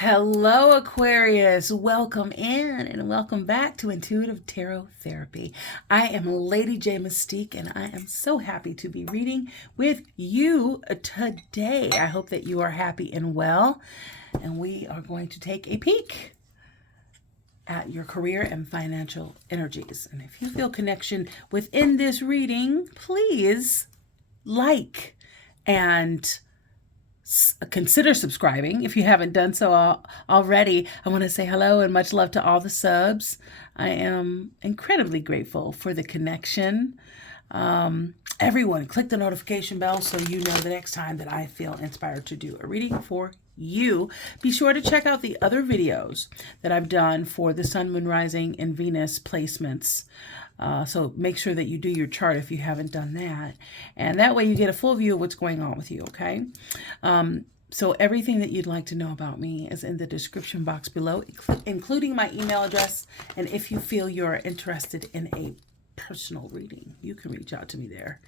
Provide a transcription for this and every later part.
Hello, Aquarius. Welcome in and welcome back to Intuitive Tarot Therapy. I am Lady J Mystique and I am so happy to be reading with you today. I hope that you are happy and well, and we are going to take a peek at your career and financial energies. And if you feel connection within this reading, please like and consider subscribing if you haven't done so already. I want to say hello and much love to all the subs. I am incredibly grateful for the connection. Everyone, click the notification bell so you know the next time that I feel inspired to do a reading for you. Be sure to check out the other videos that I've done for the Sun, Moon, Rising, and Venus placements. So make sure that you do your chart if you haven't done that. And that way you get a full view of what's going on with you, okay? So everything that you'd like to know about me is in the description box below, including my email address. And if you feel you're interested in a personal reading, you can reach out to me there,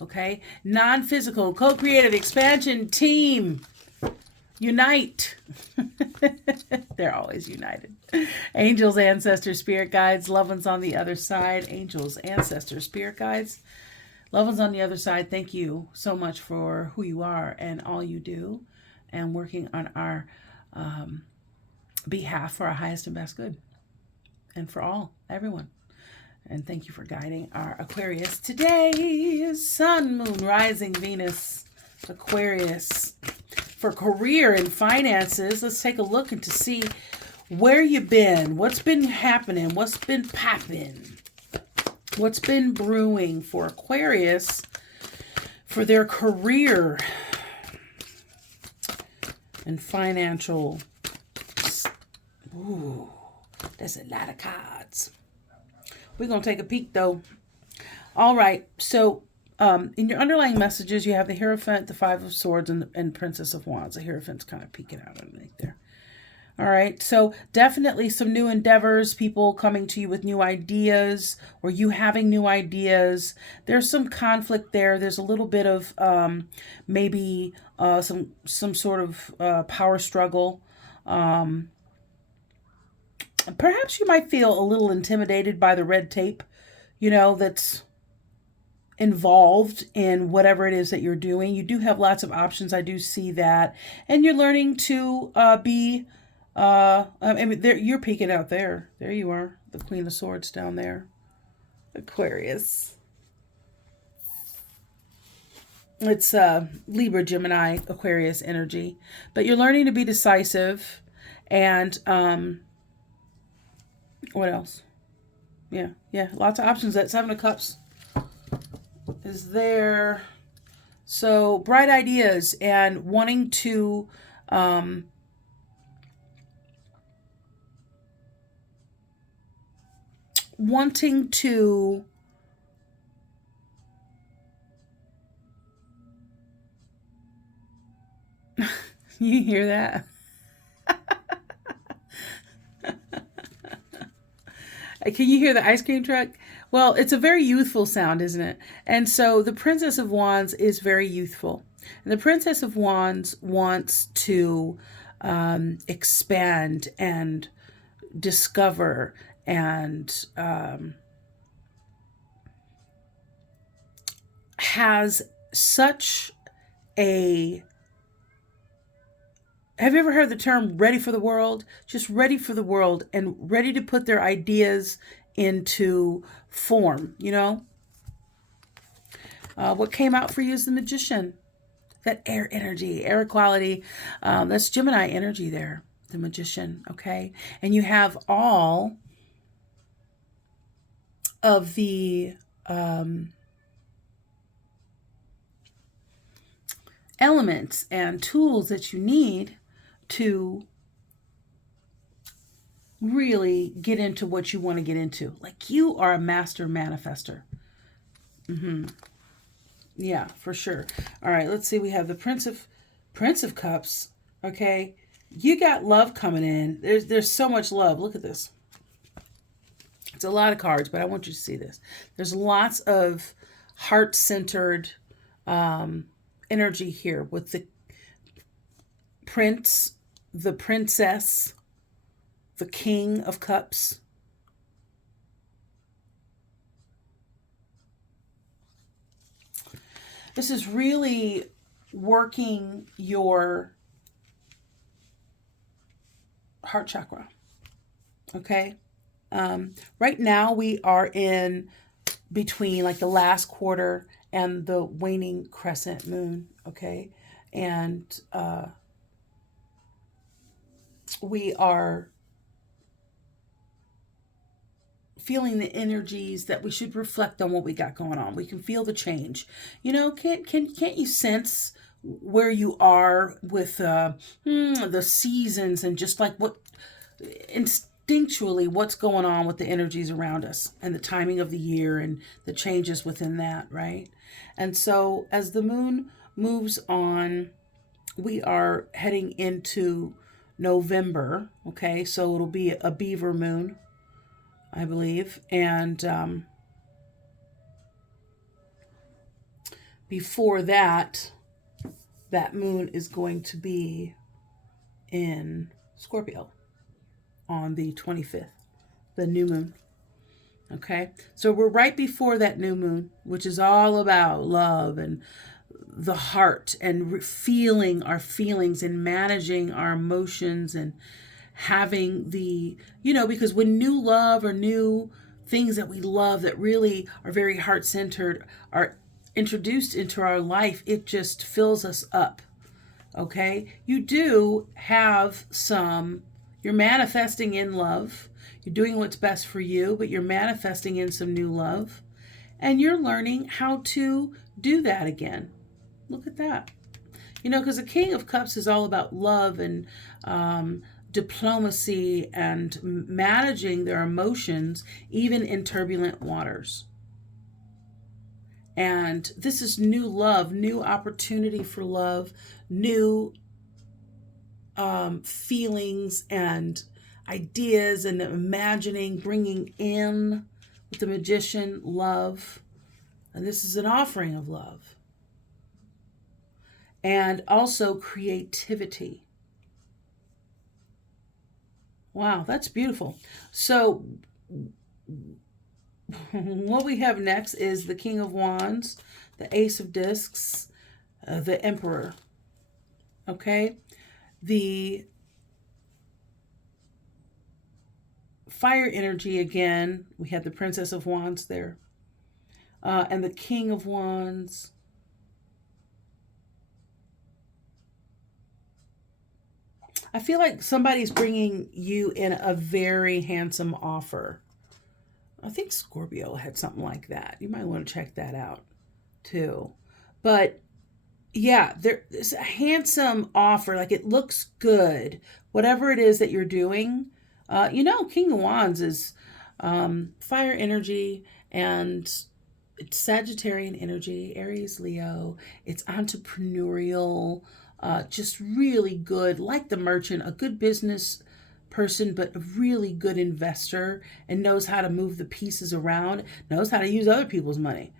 okay? Non-physical, co-creative expansion team. Unite. They're always united. Angels, ancestors, spirit guides, loved ones on the other side. Angels, ancestors, spirit guides, loved ones on the other side. Thank you so much for who you are and all you do and working on our behalf for our highest and best good and for everyone. And thank you for guiding our Aquarius. Today is Sun, Moon, Rising, Venus, Aquarius. For career and finances, let's take a look and to see where you've been, what's been happening, what's been popping, what's been brewing for Aquarius for their career and financial. Ooh, that's a lot of cards. We're going to take a peek, though. All right, so in your underlying messages, you have the Hierophant, the Five of Swords, and Princess of Wands. The Hierophant's kind of peeking out underneath there. All right, so definitely some new endeavors, people coming to you with new ideas, or you having new ideas. There's some conflict there. There's a little bit of maybe some sort of power struggle. Perhaps you might feel a little intimidated by the red tape, that's involved in whatever it is that you're doing. You do have lots of options. I do see that. And you're learning to be, you're peeking out there. There you are. The Queen of Swords down there. Aquarius. It's Libra, Gemini, Aquarius energy. But you're learning to be decisive. And what else? Yeah, lots of options. That Seven of Cups is there. So bright ideas and wanting to you hear that? Can you hear the ice cream truck? Well, it's a very youthful sound, isn't it? And so the Princess of Wands is very youthful. And the Princess of Wands wants to expand and discover and has such a... Have you ever heard the term ready for the world? Just ready for the world and ready to put their ideas into form, What came out for you is the Magician. That air energy, air quality. That's Gemini energy there, the Magician, okay? And you have all of the elements and tools that you need to really get into what you want to get into. Like, you are a master manifester. Yeah, for sure. All right, let's see. We have the Prince of Cups. Okay, you got love coming in. There's so much love. Look at this. It's a lot of cards, but I want you to see this. There's lots of heart-centered energy here with the Prince, the Princess, the King of Cups. This is really working your heart chakra. Okay. Right now we are in between like the last quarter and the waning crescent moon. Okay. And we are feeling the energies that we should reflect on what we got going on. We can feel the change. You know, can't you sense where you are with the seasons and just like what instinctually what's going on with the energies around us and the timing of the year and the changes within that, right? And so as the moon moves on, we are heading into November. Okay, so it'll be a beaver moon, I believe. And before that, that moon is going to be in Scorpio on the 25th, the new moon. Okay, so we're right before that new moon, which is all about love and the heart and feeling our feelings and managing our emotions and having the, because when new love or new things that we love that really are very heart-centered are introduced into our life, it just fills us up. Okay, you do have you're manifesting in love. You're doing what's best for you, but you're manifesting in some new love. And you're learning how to do that again. Look at that. Because the King of Cups is all about love and diplomacy and managing their emotions, even in turbulent waters. And this is new love, new opportunity for love, new feelings and ideas and imagining, bringing in with the Magician love. And this is an offering of love. And also creativity. Wow, that's beautiful. So what we have next is the King of Wands, the Ace of Discs, the Emperor. Okay? The fire energy again, we have the Princess of Wands there. And the King of Wands. I feel like somebody's bringing you in a very handsome offer. I think Scorpio had something like that. You might want to check that out too. But yeah, there's a handsome offer. Like it looks good. Whatever it is that you're doing. King of Wands is fire energy and it's Sagittarian energy, Aries, Leo. It's entrepreneurial. Just really good, like the Merchant, a good business person, but a really good investor and knows how to move the pieces around, knows how to use other people's money.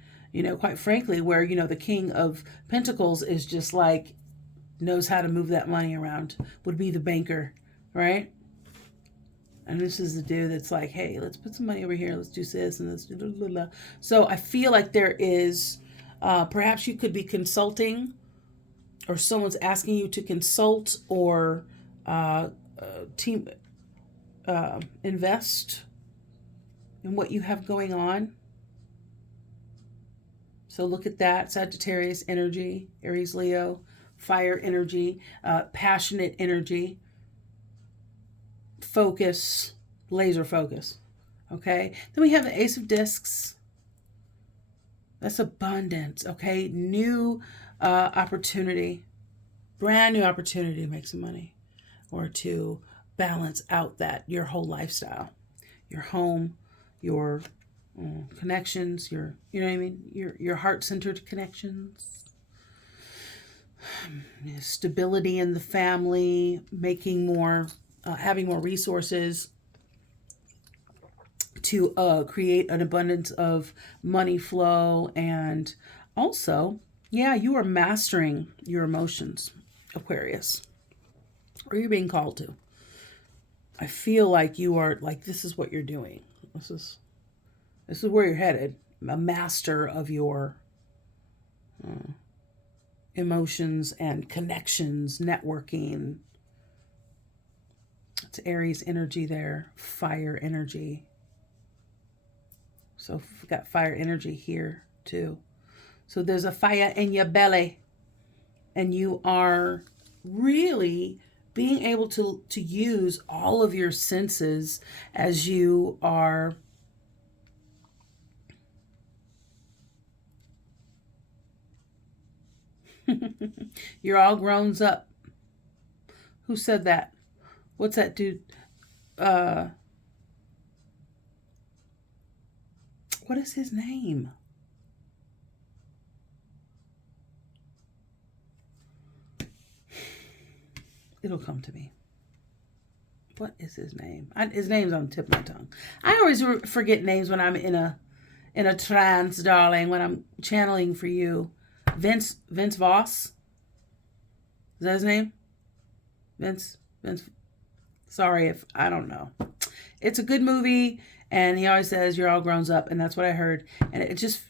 Quite frankly, where, the King of Pentacles is just like, knows how to move that money around, would be the banker, right? And this is the dude that's like, hey, let's put some money over here. Let's do this and let's do blah, blah, blah. So I feel like there is, perhaps you could be consulting or someone's asking you to consult or team invest in what you have going on. So look at that. Sagittarius energy, Aries, Leo, fire energy, passionate energy, focus, laser focus. Okay. Then we have the Ace of Discs. That's abundance. Okay. New opportunity, brand new opportunity to make some money or to balance out your whole lifestyle, your home, your connections, your heart-centered connections, stability in the family, making more, having more resources to create an abundance of money flow. And also, yeah, you are mastering your emotions, Aquarius. or you're being called to. I feel like you are, like, this is what you're doing. This is where you're headed. A master of your emotions and connections, networking. It's Aries energy there, fire energy. So we've got fire energy here too. So there's a fire in your belly, and you are really being able to use all of your senses as you are you're all grown up. Who said that? What's that dude? What is his name? It'll come to me. What is his name? His name's on the tip of my tongue. I always forget names when I'm in a trance, darling, when I'm channeling for you. Vince Voss? Is that his name? Vince. Sorry if I don't know. It's a good movie, and he always says you're all grown up, and that's what I heard. And it just,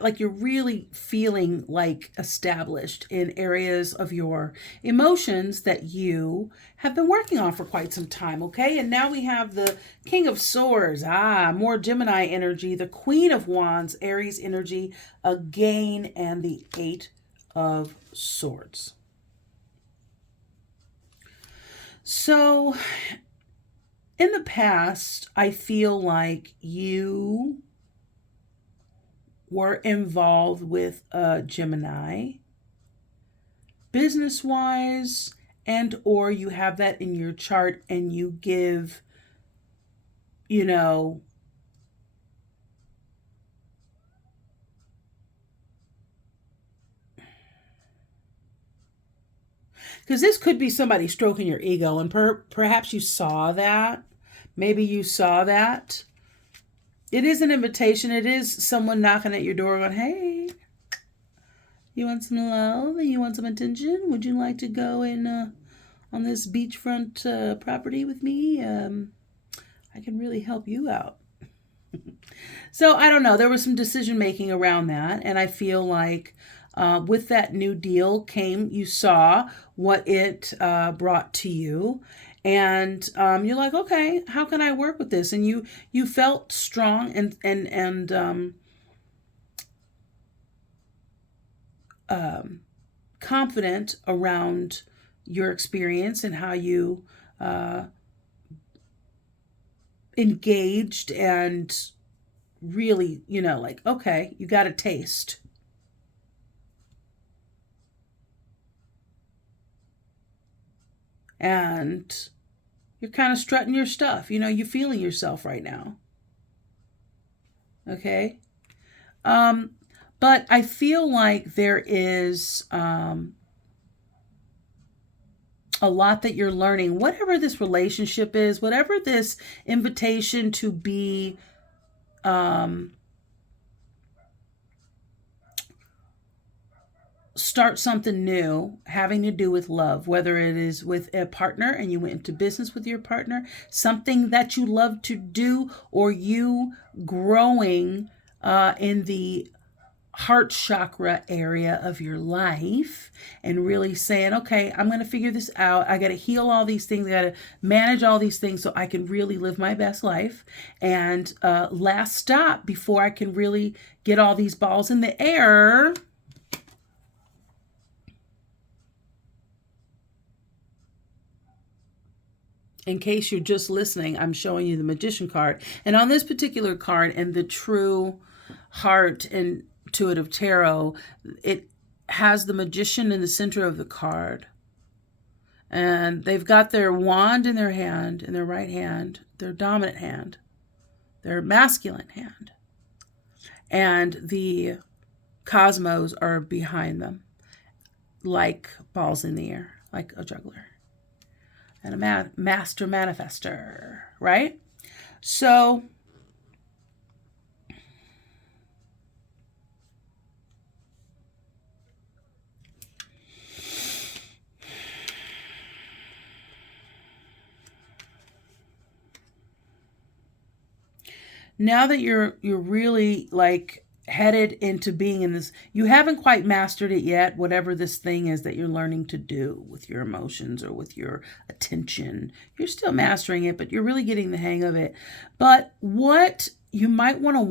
like, you're really feeling like established in areas of your emotions that you have been working on for quite some time, okay? And now we have the King of Swords, more Gemini energy, the Queen of Wands, Aries energy again, and the Eight of Swords. So in the past, I feel like you were involved with a Gemini, business-wise, and or you have that in your chart and you give, you know, because this could be somebody stroking your ego, and perhaps you saw that. Maybe you saw that. It is an invitation. It is someone knocking at your door going, hey, you want some love? You want some attention? Would you like to go in on this beachfront property with me? I can really help you out. So I don't know. There was some decision making around that. And I feel like with that new deal came, you saw what it brought to you. And you're like, okay, how can I work with this? And you felt strong and confident around your experience and how you engaged and really, like, okay, you got a taste. And you're kind of strutting your stuff. You're feeling yourself right now. Okay? But I feel like there is a lot that you're learning. Whatever this relationship is, whatever this invitation to be start something new having to do with love, whether it is with a partner and you went into business with your partner, something that you love to do, or you growing in the heart chakra area of your life and really saying, okay, I'm going to figure this out. I got to heal all these things. I got to manage all these things so I can really live my best life. And last stop before I can really get all these balls in the air. In case you're just listening, I'm showing you the Magician card. And on this particular card, and the True Heart Intuitive Tarot, it has the Magician in the center of the card. And they've got their wand in their hand, in their right hand, their dominant hand, their masculine hand. And the cosmos are behind them, like balls in the air, like a juggler. And a master manifester, right? So now that you're really like headed into being in this, you haven't quite mastered it yet, whatever this thing is that you're learning to do with your emotions or with your attention. You're still mastering it, but you're really getting the hang of it. But what you might want to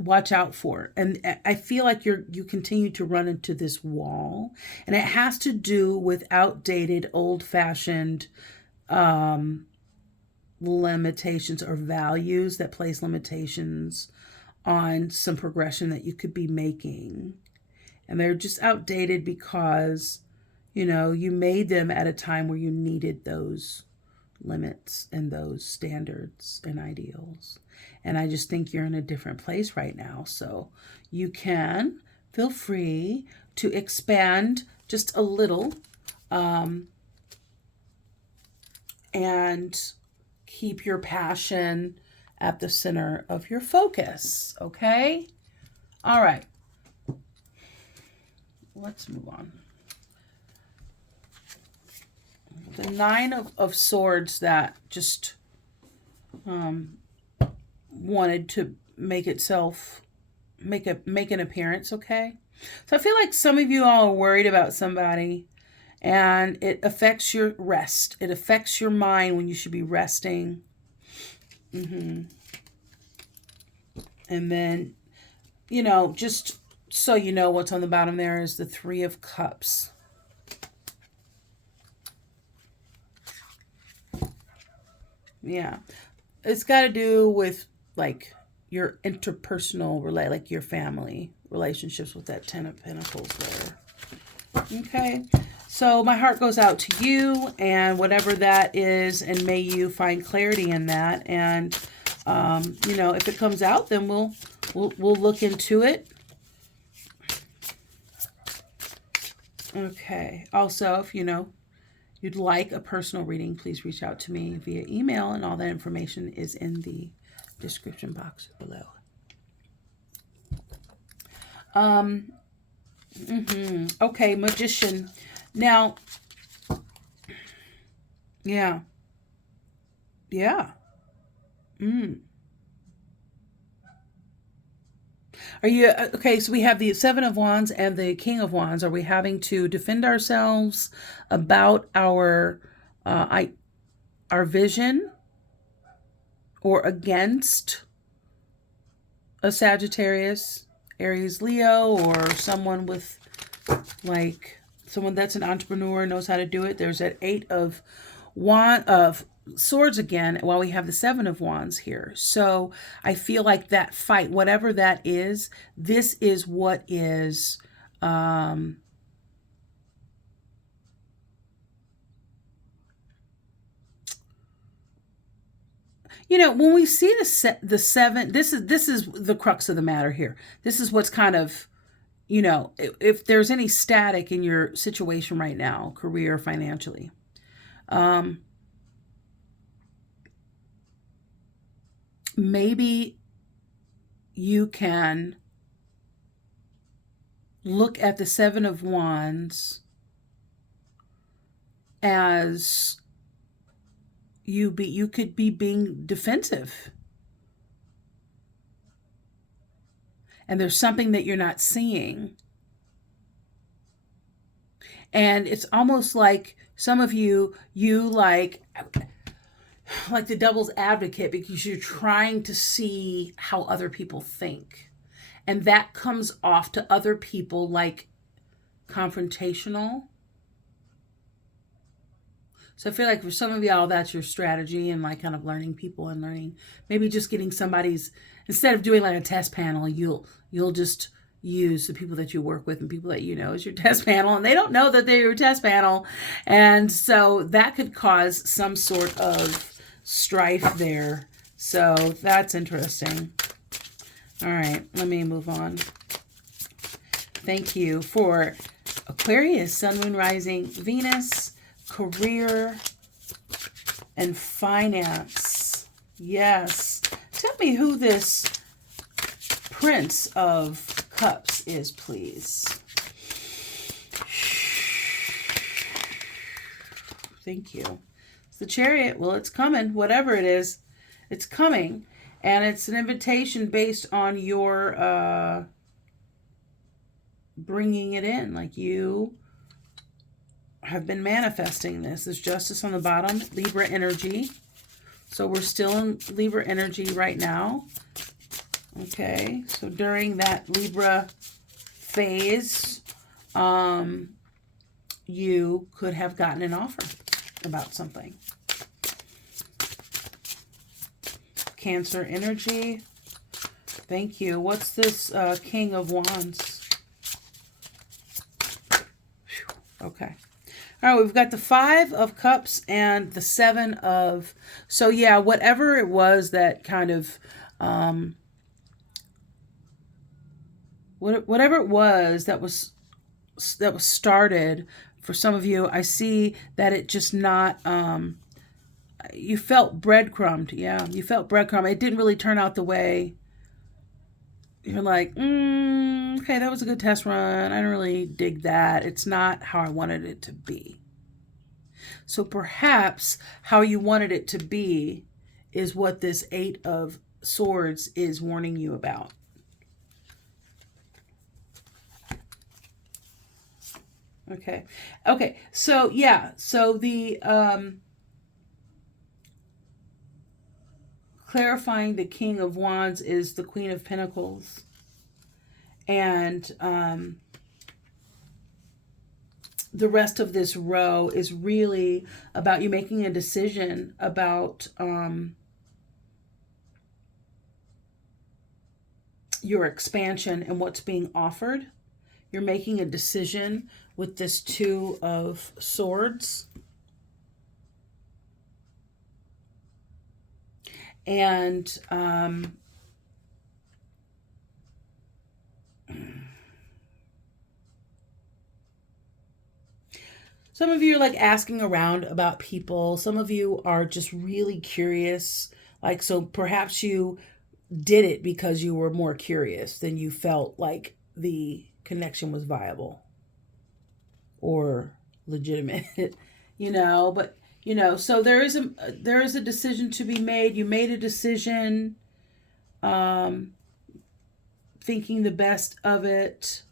watch out for, and I feel like you continue to run into this wall, and it has to do with outdated, old-fashioned limitations or values that place limitations on some progression that you could be making. And they're just outdated because, you know, you made them at a time where you needed those limits and those standards and ideals. And I just think you're in a different place right now. So you can feel free to expand just a little, and keep your passion at the center of your focus, okay? All right. Let's move on. The Nine of Swords that just wanted to make itself, make an appearance, okay? So I feel like some of you all are worried about somebody, and it affects your rest. It affects your mind when you should be resting. And then, you know, just so you know, what's on the bottom there is the Three of Cups. Yeah. It's got to do with like your interpersonal like your family relationships with that Ten of Pentacles there. Okay. So my heart goes out to you and whatever that is, and may you find clarity in that. And, you know, if it comes out, then we'll look into it. Okay. Also, if you know you'd like a personal reading, please reach out to me via email, and all that information is in the description box below. Okay, Magician. Now, yeah. Are you, okay, so we have the Seven of Wands and the King of Wands. Are we having to defend ourselves about our vision, or against a Sagittarius, Aries, Leo, or someone with like someone that's an entrepreneur, knows how to do it? There's that Eight of Swords again, while we have the Seven of Wands here. So I feel like that fight, whatever that is, this is what is you know, when we see the seven, this is the crux of the matter here. This is what's kind of, you know, if there's any static in your situation right now, career, financially, maybe you can look at the Seven of Wands as you could be being defensive. And there's something that you're not seeing. And it's almost like some of you like the devil's advocate, because you're trying to see how other people think. And that comes off to other people like confrontational. So I feel like for some of y'all, that's your strategy, and like kind of learning people and learning, maybe just getting somebody's, instead of doing like a test panel, you'll just use the people that you work with and people that you know as your test panel, and they don't know that they're your test panel. And so that could cause some sort of strife there. So that's interesting. All right, let me move on. Thank you for Aquarius, Sun, Moon, Rising, Venus, career, and finance. Yes. Tell me who this Prince of Cups is, please. Thank you. It's the Chariot. Well, it's coming. Whatever it is, it's coming. And it's an invitation based on your bringing it in. Like you have been manifesting this. There's justice on the bottom, Libra energy. So we're still in Libra energy right now. Okay, so during that Libra phase, you could have gotten an offer about something. Cancer energy. Thank you. What's this King of Wands? Okay. All right, we've got the 5 of Cups and the 7 of... So, yeah, whatever it was that kind of... whatever it was that was started for some of you, I see that it just not... you felt breadcrumbed. Yeah, you felt breadcrumbed. It didn't really turn out the way... You're like, okay, that was a good test run. I don't really dig that. It's not how I wanted it to be. So perhaps how you wanted it to be is what this 8 of Swords is warning you about. Okay. Okay. So, yeah. So the clarifying the King of Wands is the Queen of Pentacles. And the rest of this row is really about you making a decision about your expansion and what's being offered. You're making a decision with this 2 of Swords. And some of you are like asking around about people. Some of you are just really curious. Like, so perhaps you did it because you were more curious than you felt like the connection was viable or legitimate, you know, but you know, so there is a decision to be made. You made a decision, thinking the best of it,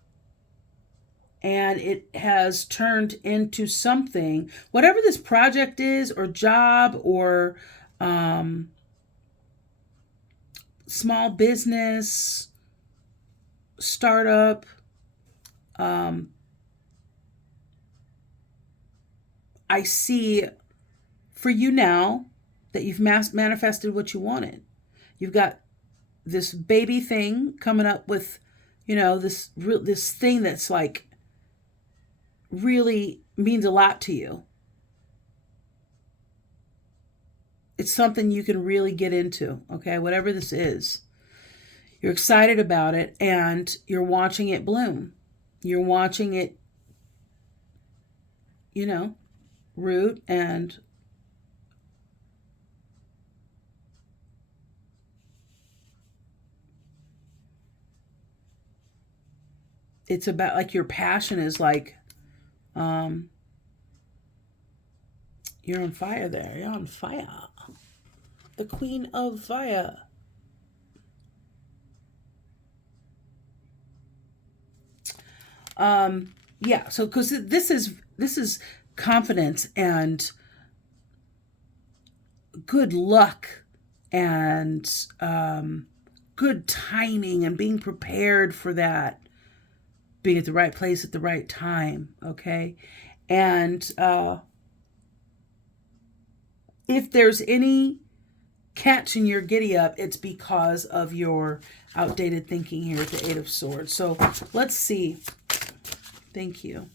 and it has turned into something, whatever this project is, or job, or small business, startup. I see for you now that you've manifested what you wanted. You've got this baby thing coming up with, you know, this thing that's like really means a lot to you. It's something you can really get into, okay? Whatever this is. You're excited about it and you're watching it bloom. You're watching it, you know, root and it's about like your passion is like, you're on fire there. You're on fire. The Queen of Fire. Yeah, so because this is confidence and good luck and good timing and being prepared for that, being at the right place at the right time, okay? And if there's any catch in your giddy up, it's because of your outdated thinking here at the 8 of Swords. So let's see. Thank you.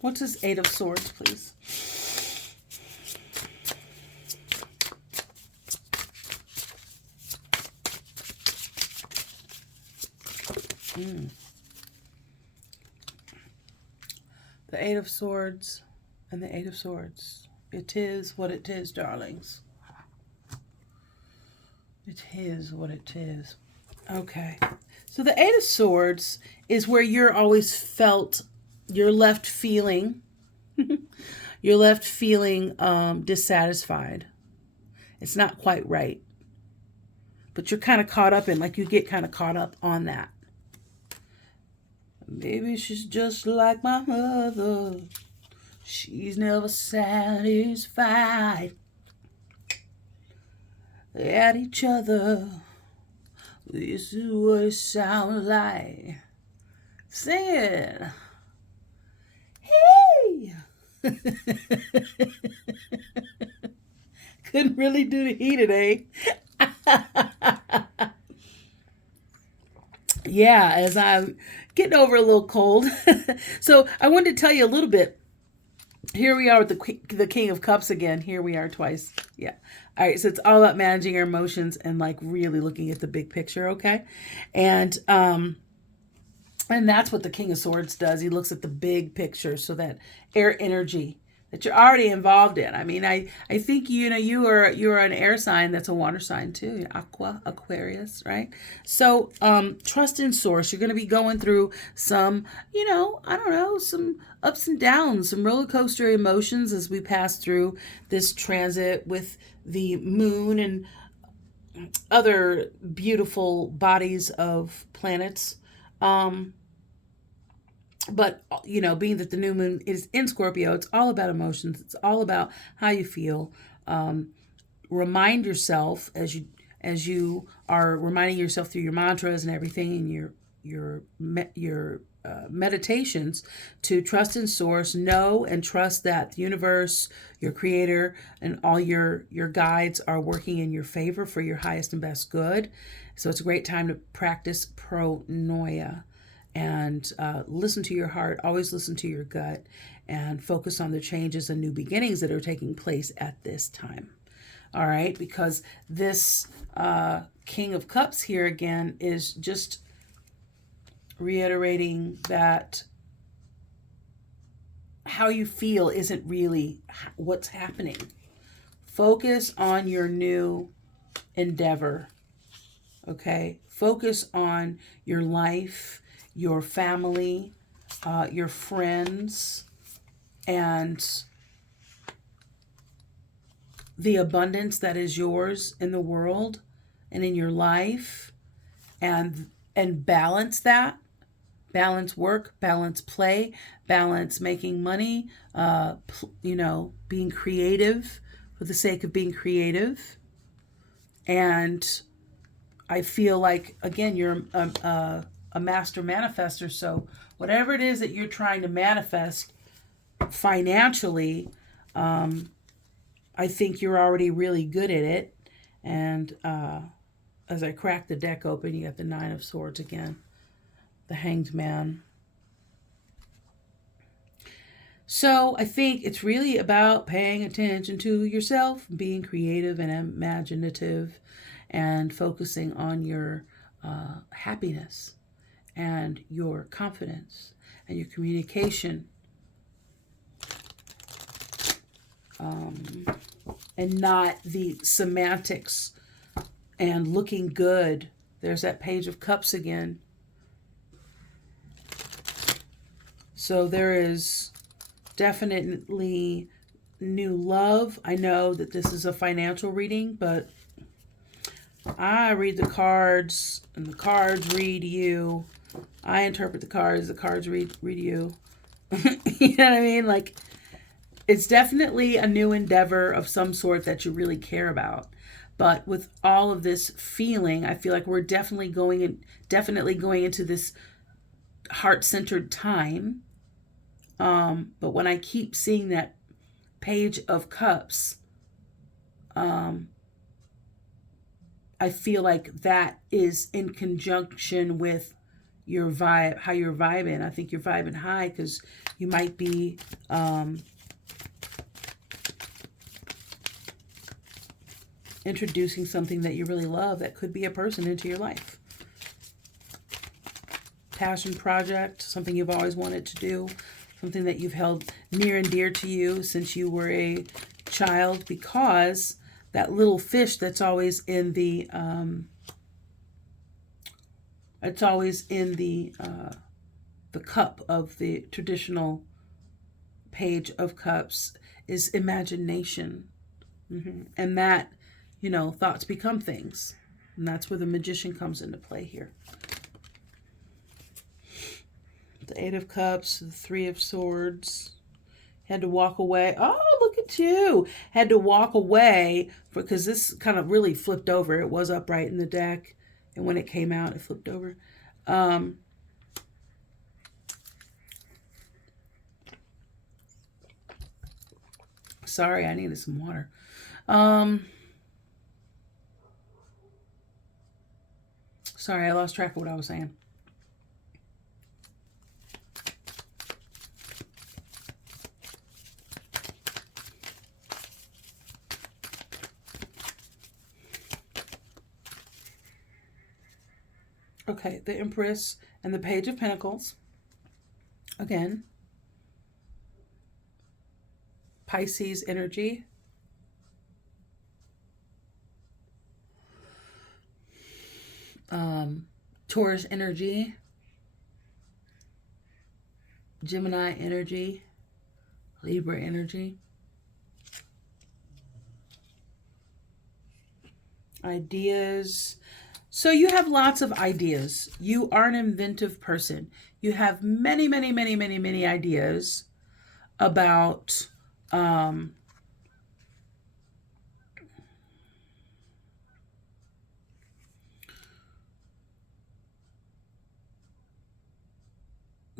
What's this 8 of Swords, please? The 8 of Swords and the 8 of Swords. It is what it is, darlings. It is what it is. Okay. So the 8 of Swords is where you're always felt, you're left feeling, You're left feeling dissatisfied. It's not quite right. But you're kind of caught up in, like you get kind of caught up on that. Maybe she's just like my mother. She's never satisfied. At each other. This is what it sounds like. Sing it. Hey! Couldn't really do the heat today. Yeah, as I'm getting over a little cold. So I wanted to tell you a little bit. Here we are with the King of Cups again. Here we are twice. Yeah. All right. So it's all about managing our emotions and like really looking at the big picture. Okay. And that's what the King of Swords does. He looks at the big picture, so that air energy that you're already involved in. I mean, I think, you are an air sign that's a water sign too. Aquarius, right? So trust in source. You're going to be going through some, I don't know, some ups and downs, some roller coaster emotions as we pass through this transit with the moon and other beautiful bodies of planets. But, being that the new moon is in Scorpio, it's all about emotions. It's all about how you feel. Remind yourself as you are reminding yourself through your mantras and everything, and your meditations, to trust in source, know and trust that the universe, your creator, and all your guides are working in your favor for your highest and best good. So it's a great time to practice pronoia. And listen to your heart, always listen to your gut, and focus on the changes and new beginnings that are taking place at this time. All right, because this King of Cups here again is just reiterating that how you feel isn't really what's happening. Focus on your new endeavor, okay? Focus on your life, your family, your friends, and the abundance that is yours in the world and in your life, and balance that. Balance work, balance play, balance making money, being creative for the sake of being creative. And I feel like, again, you're a master manifester. So whatever it is that you're trying to manifest financially, I think you're already really good at it. And as I crack the deck open, you got the Nine of Swords again, the Hanged Man. So I think it's really about paying attention to yourself, being creative and imaginative, and focusing on your happiness and your confidence and your communication, and not the semantics and looking good. There's that Page of Cups again. So there is definitely new love. I know that this is a financial reading, but I read the cards and the cards read you. I interpret the cards read you. You know what I mean? Like, it's definitely a new endeavor of some sort that you really care about. But with all of this feeling, I feel like we're definitely going into this heart-centered time. But when I keep seeing that Page of Cups, I feel like that is in conjunction with your vibe, how you're vibing. I think you're vibing high because you might be introducing something that you really love that could be a person into your life. Passion project, something you've always wanted to do, something that you've held near and dear to you since you were a child, because that little fish that's always in the the cup of the traditional Page of Cups is imagination. And that, you know, thoughts become things. And that's where the Magician comes into play here. The Eight of Cups, the Three of Swords. Had to walk away. Oh, look at you. Had to walk away because this kind of really flipped over. It was upright in the deck. And when it came out, it flipped over. Sorry, I needed some water. Sorry, I lost track of what I was saying. Okay, the Empress and the Page of Pentacles. Again, Pisces energy. Taurus energy. Gemini energy. Libra energy. Ideas. So you have lots of ideas. You are an inventive person. You have many, many, many, many, many ideas about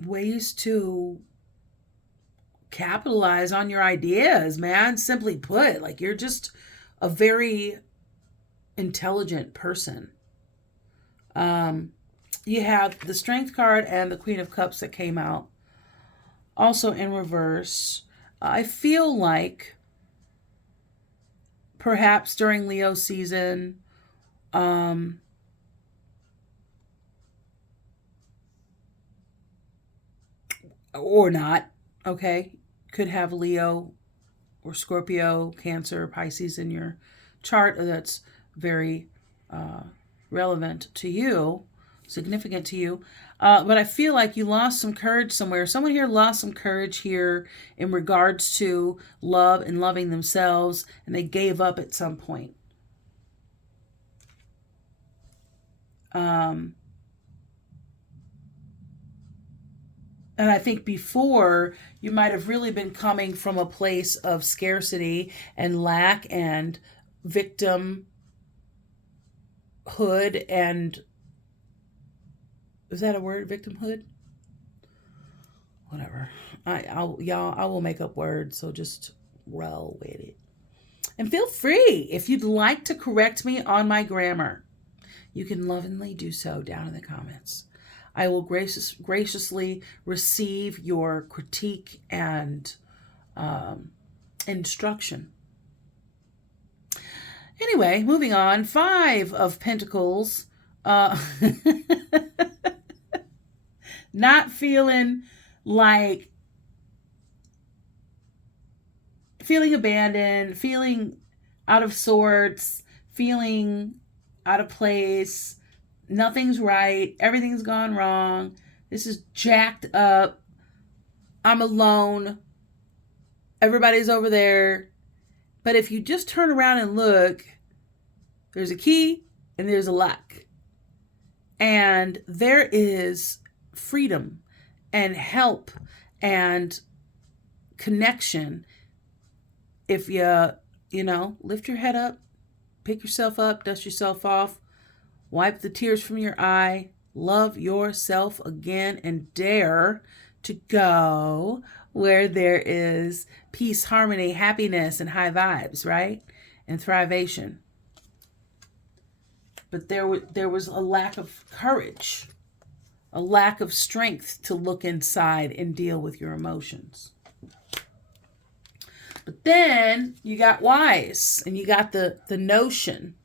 ways to capitalize on your ideas, man. Simply put, like, you're just a very intelligent person. You have the Strength card and the Queen of Cups that came out also in reverse. I feel like perhaps during Leo season, or not, okay, could have Leo or Scorpio, Cancer, Pisces in your chart that's very relevant to you, significant to you. But I feel like you lost some courage somewhere. Someone here lost some courage here in regards to love and loving themselves, and they gave up at some point. And I think before, you might have really been coming from a place of scarcity and lack and victimhood, and is that a word? Victimhood? Whatever. Y'all, I will make up words, so just roll with it. And feel free, if you'd like to correct me on my grammar, you can lovingly do so down in the comments. I will graciously receive your critique and instruction. Anyway, moving on. 5 of Pentacles. Not feeling like, feeling abandoned, feeling out of sorts, feeling out of place. Nothing's right. Everything's gone wrong. This is jacked up. I'm alone. Everybody's over there. But if you just turn around and look, there's a key and there's a lock. And there is freedom and help and connection if you lift your head up, pick yourself up, dust yourself off, wipe the tears from your eye, love yourself again, and dare to go where there is peace, harmony, happiness, and high vibes, right? And thrivation. But there was a lack of courage, a lack of strength to look inside and deal with your emotions. But then you got wise, and you got the notion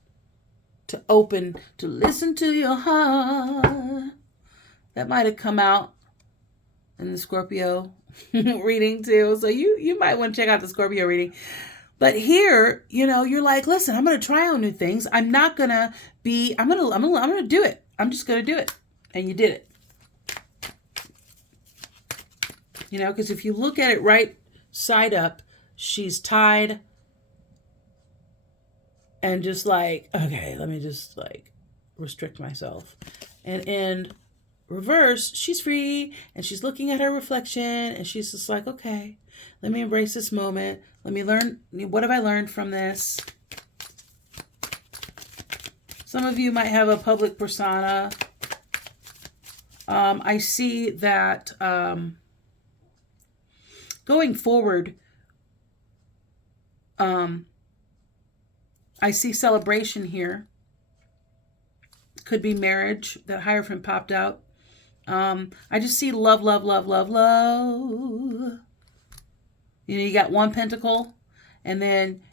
to open, to listen to your heart. That might have come out in the Scorpio reading too. So you might want to check out the Scorpio reading. But here, you're like, listen, I'm going to try on new things. I'm not going to be, I'm going to do it. I'm just going to do it. And you did it. Because if you look at it right side up, she's tied and just like, okay, let me just like restrict myself. And in reverse, she's free and she's looking at her reflection and she's just like, okay, let me embrace this moment. Let me learn. What have I learned from this? Some of you might have a public persona. I see that going forward, I see celebration here. Could be marriage. That Hierophant popped out. I just see love, love, love, love, love. You know, you got one pentacle, and then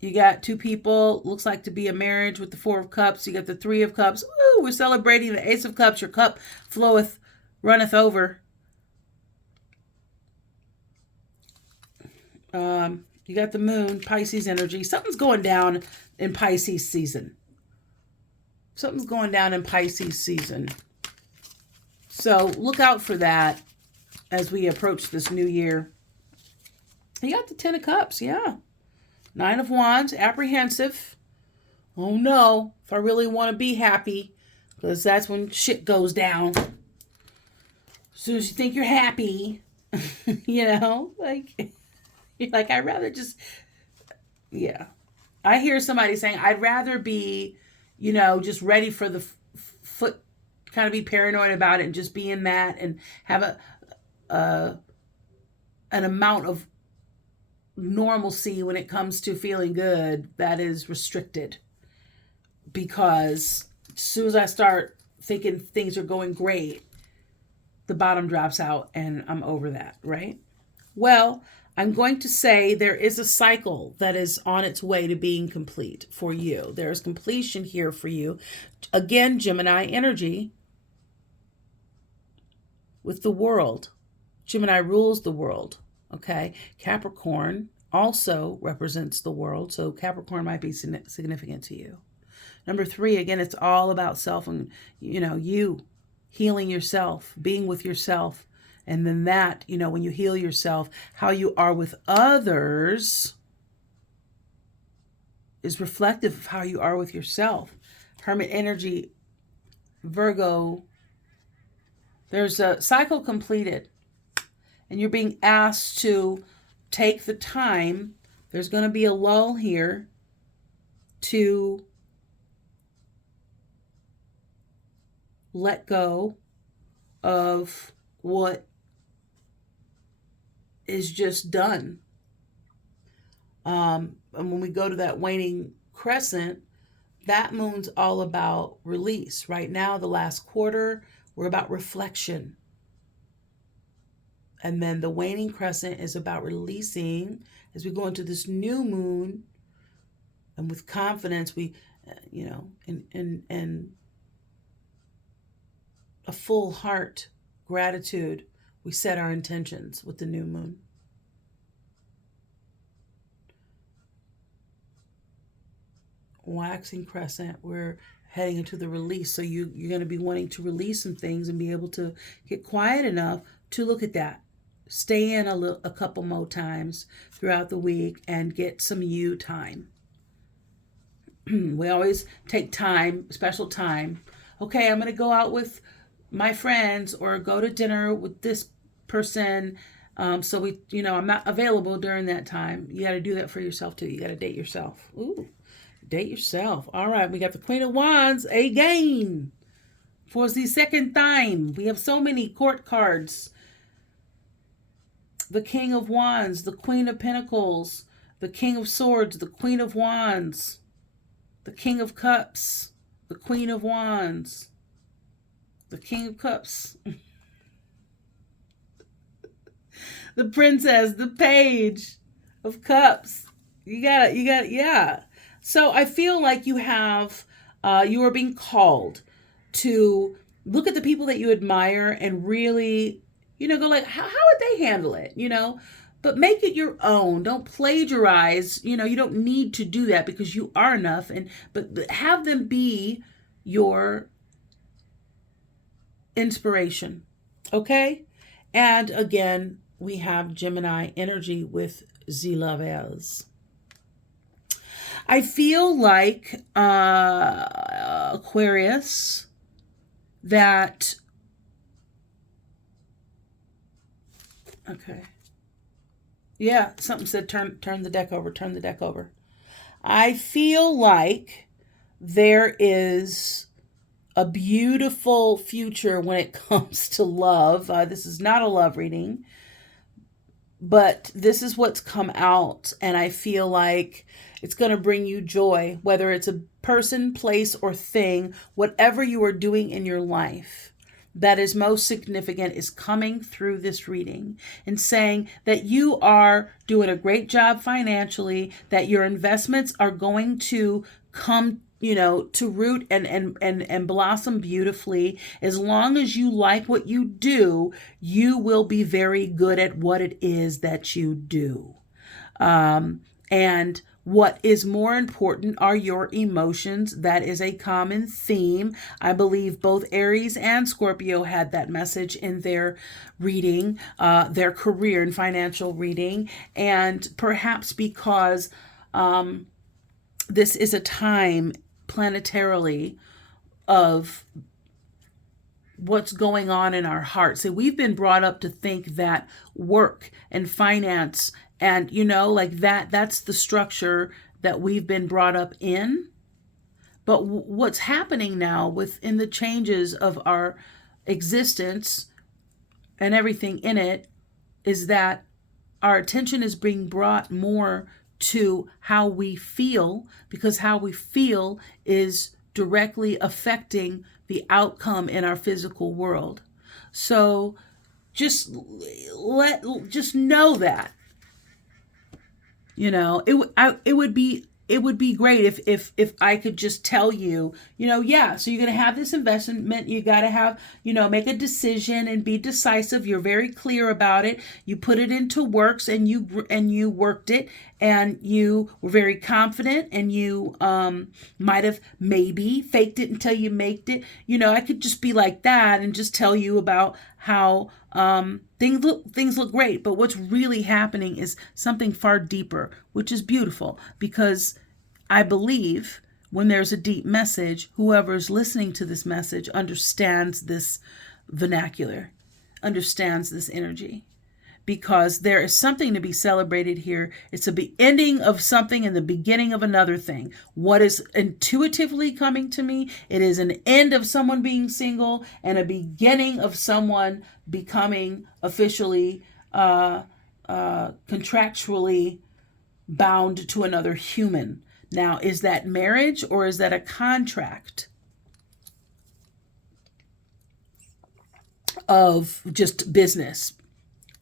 you got two people. Looks like to be a marriage with the Four of Cups. You got the Three of Cups. Ooh, we're celebrating the Ace of Cups. Your cup floweth, runneth over. You got the Moon, Pisces energy. Something's going down in Pisces season. Something's going down in Pisces season. So look out for that as we approach this new year. You got the Ten of Cups, yeah. Nine of Wands, apprehensive. Oh no, if I really want to be happy, because that's when shit goes down. As soon as you think you're happy, you know, like, you're like, I'd rather just, yeah. I hear somebody saying, I'd rather be, you know, just ready for the foot, kind of be paranoid about it and just be in that and have an amount of normalcy when it comes to feeling good that is restricted. Because as soon as I start thinking things are going great, the bottom drops out and I'm over that, right? Well, I'm going to say there is a cycle that is on its way to being complete for you. There is completion here for you. Again, Gemini energy with the world. Gemini rules the world, okay? Capricorn also represents the world, so Capricorn might be significant to you. Number 3, again, it's all about self and, you know, you healing yourself, being with yourself. And then that, you know, when you heal yourself, how you are with others is reflective of how you are with yourself. Hermit energy, Virgo, there's a cycle completed. And you're being asked to take the time. There's going to be a lull here to let go of what is just done. And when we go to that waning crescent, that moon's all about release. Right now, the last quarter, we're about reflection. And then the waning crescent is about releasing as we go into this new moon. And with confidence, we, you know, and a full heart gratitude, we set our intentions with the new moon. Waxing crescent, we're heading into the release. So you're going to be wanting to release some things and be able to get quiet enough to look at that. Stay in a couple more times throughout the week and get some you time. We always take time, special time. Okay, I'm going to go out with my friends or go to dinner with this person. So we, you know, I'm not available during that time. You got to do that for yourself too. You got to date yourself. Ooh, date yourself. All right, we got the Queen of Wands again for the second time. We have so many court cards. The King of Wands, the Queen of Pentacles, the King of Swords, the Queen of Wands, the King of Cups, the Queen of Wands, the King of Cups, the Princess, the Page of Cups. You got it, yeah. So I feel like you have, you are being called to look at the people that you admire and really, you know, go like, how would they handle it, you know? But make it your own. Don't plagiarize. You know, you don't need to do that because you are enough. But have them be your inspiration. Okay? And again, we have Gemini energy with Z Lovers. I feel like Aquarius, that, okay, yeah, something said turn the deck over, turn the deck over. I feel like there is a beautiful future when it comes to love. This is not a love reading, but this is what's come out, and I feel like it's going to bring you joy, whether it's a person, place, or thing. Whatever you are doing in your life that is most significant is coming through this reading and saying that you are doing a great job financially, that your investments are going to come, to root and blossom beautifully. As long as you like what you do, you will be very good at what it is that you do. And what is more important are your emotions. That is a common theme. I believe both Aries and Scorpio had that message in their reading, their career and financial reading. And perhaps because this is a time planetarily of what's going on in our hearts. So we've been brought up to think that work and finance and, like that's the structure that we've been brought up in. But what's happening now within the changes of our existence and everything in it is that our attention is being brought more to how we feel, because how we feel is directly affecting the outcome in our physical world. So just know that, it would be great if I could just tell you, yeah, so you're going to have this investment, you got to have, make a decision and be decisive. You're very clear about it. You put it into works and you worked it and you were very confident and you might have maybe faked it until you made it. I could just be like that and just tell you about how things look great, but what's really happening is something far deeper, which is beautiful, because I believe when there's a deep message, whoever's listening to this message understands this vernacular, understands this energy, because there is something to be celebrated here. It's a ending of something and the beginning of another thing. What is intuitively coming to me, it is an end of someone being single and a beginning of someone becoming officially, contractually bound to another human. Now, is that marriage or is that a contract of just business?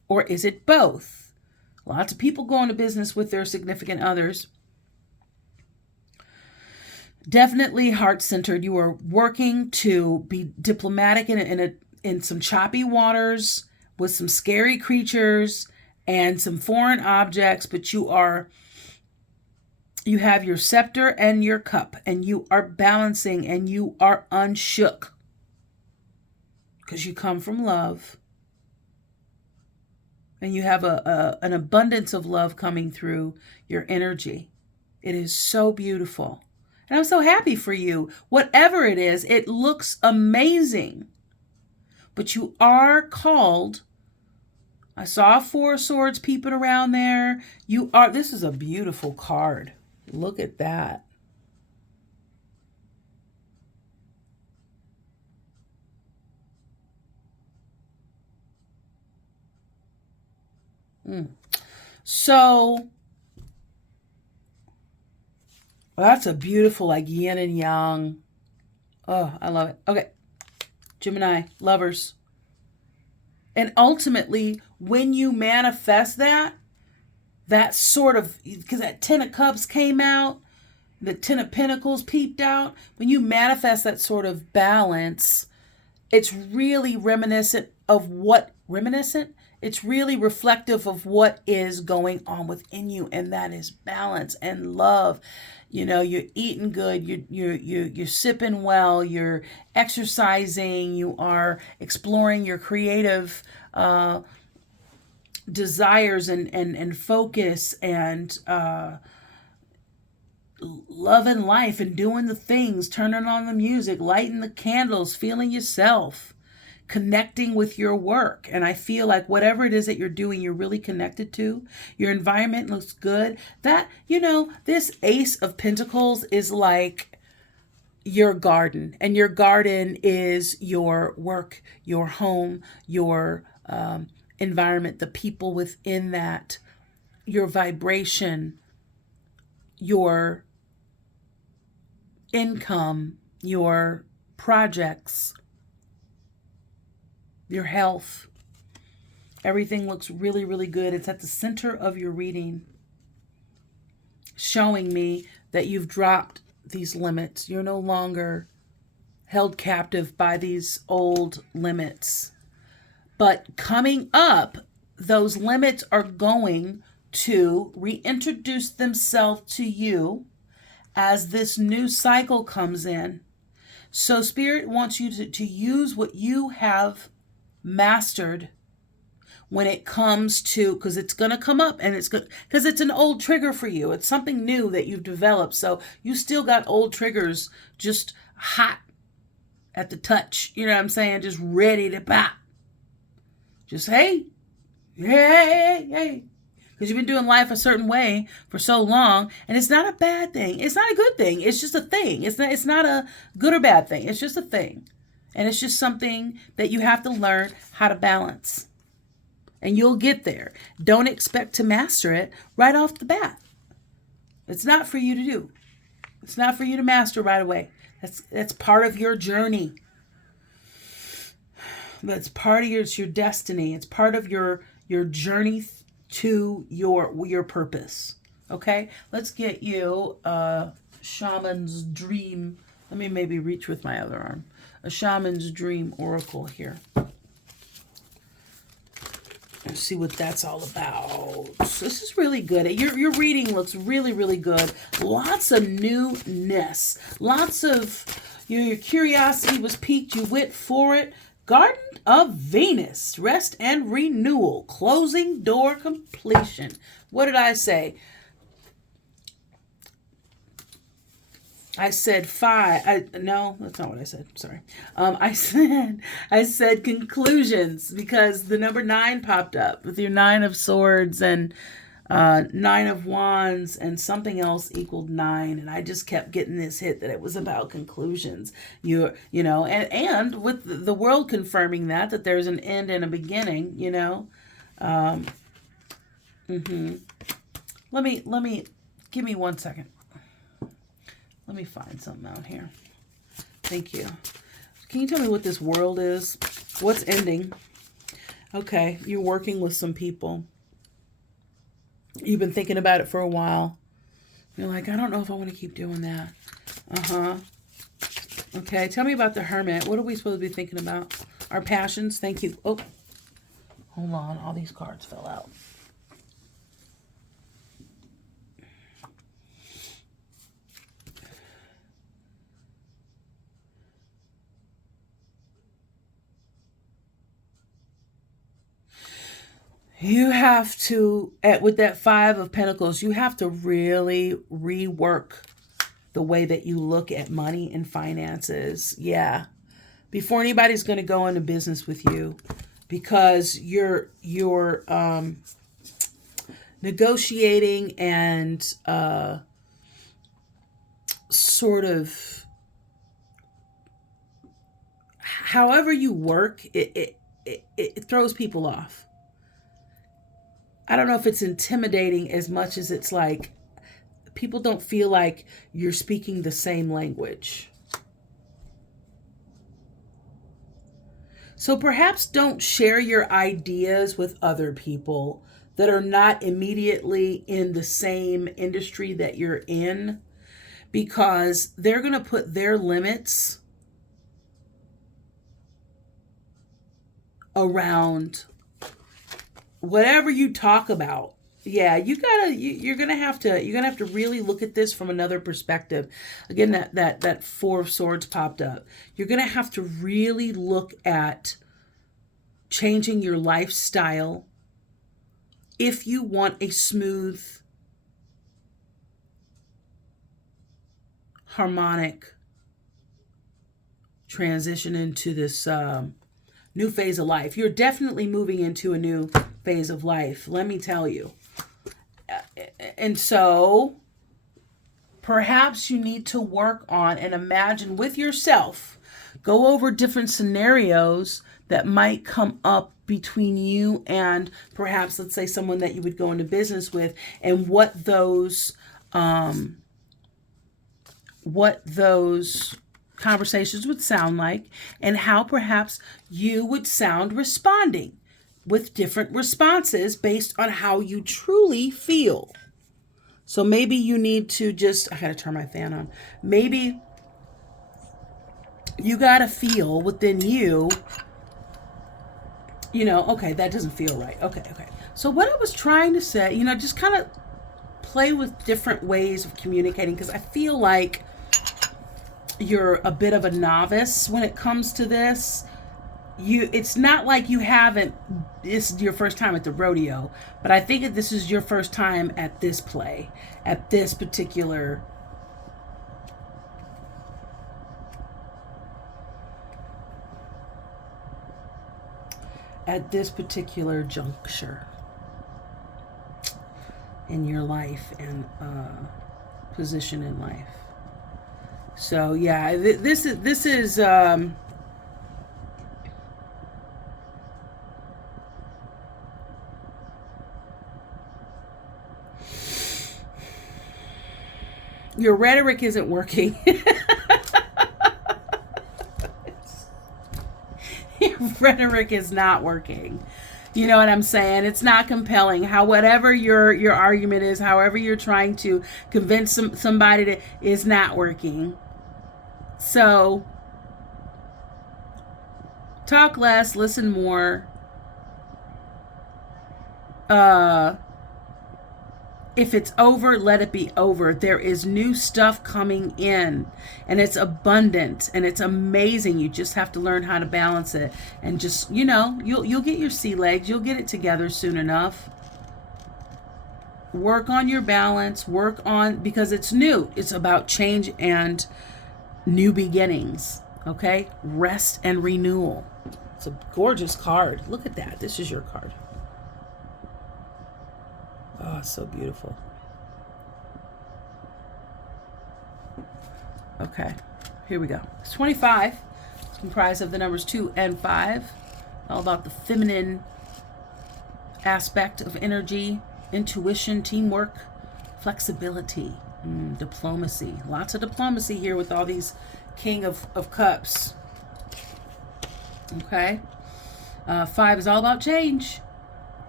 Or is it both? Lots of people go into business with their significant others. Definitely heart-centered. You are working to be diplomatic in some choppy waters with some scary creatures and some foreign objects, but you have your scepter and your cup, and you are balancing and you are unshook because you come from love. And you have an abundance of love coming through your energy. It is so beautiful. And I'm so happy for you. Whatever it is, it looks amazing. But you are called. I saw 4 swords peeping around there. This is a beautiful card. Look at that. So that's a beautiful, like, yin and yang. Oh, I love it. Okay. Gemini, lovers. And ultimately, when you manifest that sort of, because that 10 of Cups came out, the 10 of Pentacles peeped out. When you manifest that sort of balance, it's really reminiscent? It's really reflective of what is going on within you, and that is balance and love. You're eating good, you're sipping well, you're exercising, you are exploring your creative desires and focus and loving life and doing the things, turning on the music, lighting the candles, feeling yourself, connecting with your work. And I feel like whatever it is that you're doing, you're really connected to. Your environment looks good. That, this Ace of Pentacles is like your garden, and your garden is your work, your home, your environment, the people within that, your vibration, your income, your projects, your health. Everything looks really, really good. It's at the center of your reading, showing me that you've dropped these limits. You're no longer held captive by these old limits. But coming up, those limits are going to reintroduce themselves to you as this new cycle comes in. So Spirit wants you to use what you have mastered when it comes to, because it's going to come up, and it's good because it's an old trigger for you. It's something new that you've developed. So you still got old triggers just hot at the touch. You know what I'm saying? Just ready to pop. Just hey. Because you've been doing life a certain way for so long, and it's not a bad thing. It's not a good thing. It's just a thing. It's not a good or bad thing. It's just a thing. And it's just something that you have to learn how to balance. And you'll get there. Don't expect to master it right off the bat. It's not for you to do. It's not for you to master right away. That's part of your journey. That's part of your destiny. It's part of your journey to your purpose. Okay? Let's get you a shaman's dream. Let me maybe reach with my other arm. A shaman's dream oracle here. Let's see what that's all about. This is really good. Your reading looks really, really good. Lots of newness. Lots of your curiosity was piqued. You went for it. Garden of Venus. Rest and renewal. Closing door completion. What did I say? I said 5. No, that's not what I said. Sorry. I said conclusions, because the number 9 popped up with your 9 of Swords and 9 of Wands and something else equaled 9, and I just kept getting this hit that it was about conclusions. And with the world confirming that there's an end and a beginning. Let me give me 1 second. Let me find something out here. Thank you. Can you tell me what this world is? What's ending? Okay, you're working with some people. You've been thinking about it for a while. You're like, I don't know if I want to keep doing that. Okay, tell me about the Hermit. What are we supposed to be thinking about? Our passions. Thank you. Oh, hold on. All these cards fell out. You have to, with that 5 of Pentacles, you have to really rework the way that you look at money and finances. Yeah. Before anybody's going to go into business with you, because you're negotiating and sort of however you work, it throws people off. I don't know if it's intimidating as much as it's like people don't feel like you're speaking the same language. So perhaps don't share your ideas with other people that are not immediately in the same industry that you're in, because they're going to put their limits around whatever you talk about. Yeah, you're gonna have to really look at this from another perspective. Again, that 4 of Swords popped up. You're gonna have to really look at changing your lifestyle if you want a smooth, harmonic transition into this new phase of life. You're definitely moving into a new phase of life, let me tell you. And so perhaps you need to work on and imagine with yourself, go over different scenarios that might come up between you and perhaps, let's say, someone that you would go into business with, and what those conversations would sound like, and how perhaps you would sound responding with different responses based on how you truly feel. So maybe you need to I gotta turn my fan on. Maybe you gotta feel within you, okay, that doesn't feel right. Okay. So what I was trying to say, just kind of play with different ways of communicating, because I feel like you're a bit of a novice when it comes to this. It's not like it's your first time at the rodeo, but I think that this is your first time at this play, at this particular juncture in your life and position in life. So yeah, this is your rhetoric isn't working. Your rhetoric is not working. You know what I'm saying? It's not compelling. Whatever your argument is, however you're trying to convince somebody to, is not working. So talk less, listen more. If it's over, let it be over. There is new stuff coming in, and it's abundant, and it's amazing. You just have to learn how to balance it, and just, you'll get your sea legs. You'll get it together soon enough. Work on your balance. Because it's new. It's about change and new beginnings. Okay? Rest and renewal. It's a gorgeous card. Look at that. This is your card. Oh, so beautiful. Okay, here we go. It's 25. It's comprised of the numbers 2 and 5. All about the feminine aspect of energy, intuition, teamwork, flexibility, diplomacy. Lots of diplomacy here with all these King of Cups. Okay. 5 is all about change.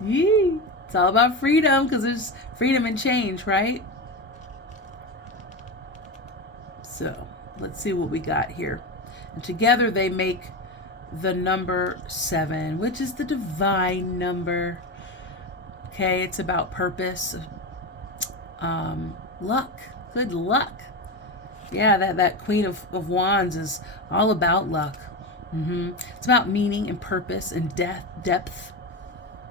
Yee. It's all about freedom, because there's freedom and change, right? So let's see what we got here. And together they make the number 7, which is the divine number. Okay, it's about purpose, luck, good luck. Yeah, that Queen of Wands is all about luck. It's about meaning and purpose and depth.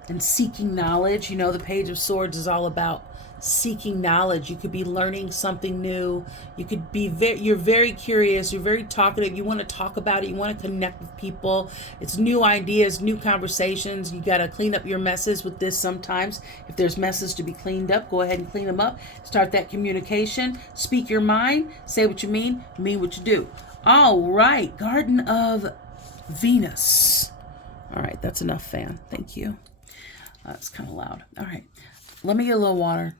And seeking knowledge. The Page of Swords is all about seeking knowledge. You could be learning something new. You could be you're very curious. You're very talkative. You want to talk about it. You want to connect with people. It's new ideas, new conversations. You got to clean up your messes with this sometimes. If there's messes to be cleaned up, go ahead and clean them up. Start that communication. Speak your mind. Say what you mean what you do. All right. Garden of Venus. All right. That's enough, fan. Thank you. It's kind of loud. All right. Let me get a little water.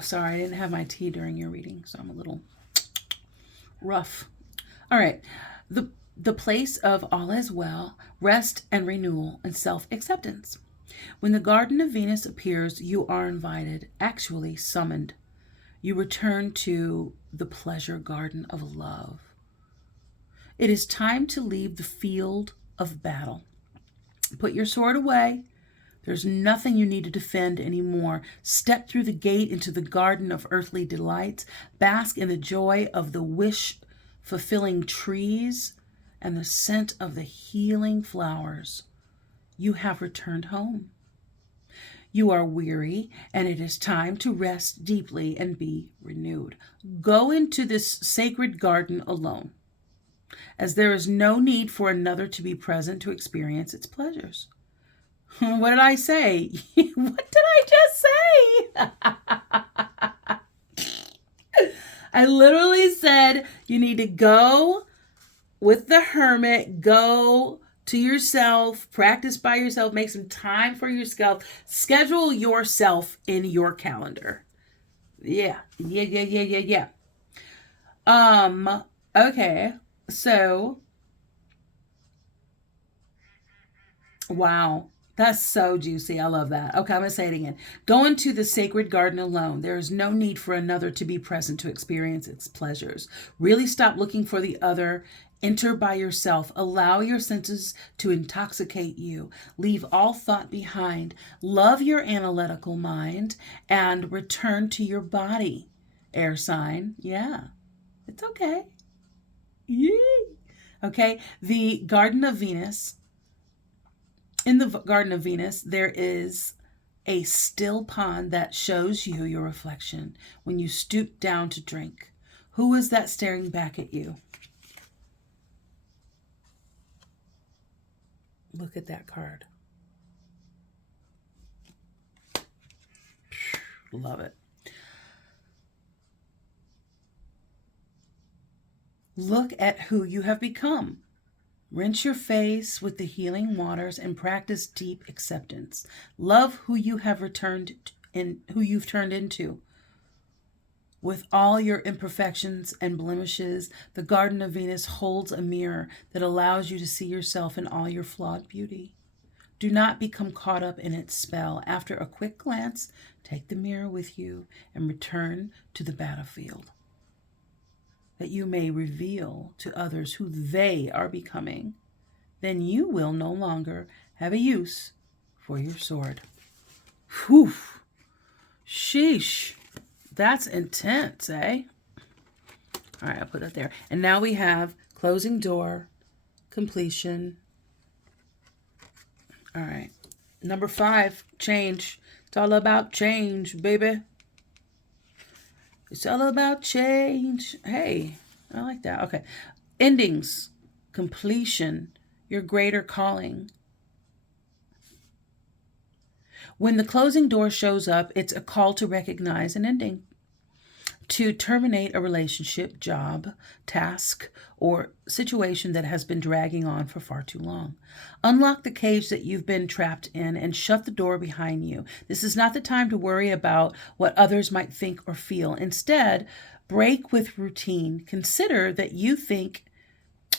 Sorry, I didn't have my tea during your reading, so I'm a little rough. All right. The place of all is well, rest and renewal, and self-acceptance. When the Garden of Venus appears, you are invited, actually summoned. You return to the pleasure garden of love. It is time to leave the field of battle. Put your sword away. There's nothing you need to defend anymore. Step through the gate into the garden of earthly delights. Bask in the joy of the wish-fulfilling trees and the scent of the healing flowers. You have returned home. You are weary, and it is time to rest deeply and be renewed. Go into this sacred garden alone, as there is no need for another to be present to experience its pleasures. What did I say? What did I just say? I literally said you need to go with the hermit, go to yourself, practice by yourself, make some time for yourself, schedule yourself in your calendar. Yeah. Okay. So, wow. That's so juicy. I love that. Okay, I'm going to say it again. Go into the sacred garden alone. There is no need for another to be present to experience its pleasures. Really stop looking for the other. Enter by yourself. Allow your senses to intoxicate you. Leave all thought behind. Love your analytical mind and return to your body. Air sign. Yeah, it's okay. Yay. Okay, the Garden of Venus. In the Garden of Venus, there is a still pond that shows you your reflection when you stoop down to drink. Who is that staring back at you? Look at that card. Love it. Look at who you have become. Rinse your face with the healing waters and practice deep acceptance. Love who you have returned and who you've turned into. With all your imperfections and blemishes, the Garden of Venus holds a mirror that allows you to see yourself in all your flawed beauty. Do not become caught up in its spell. After a quick glance, take the mirror with you and return to the battlefield, that you may reveal to others who they are becoming. Then you will no longer have a use for your sword. Whew. Sheesh. That's intense, eh? All right, I'll put that there. And now we have closing door, completion. All right. Number 5, change. It's all about change, baby. It's all about change. Hey, I like that. Okay. Endings, completion, your greater calling. When the closing door shows up, it's a call to recognize an ending, to terminate a relationship, job, task, or situation that has been dragging on for far too long. Unlock the cage that you've been trapped in and shut the door behind you. This is not the time to worry about what others might think or feel. Instead, break with routine. Consider that you think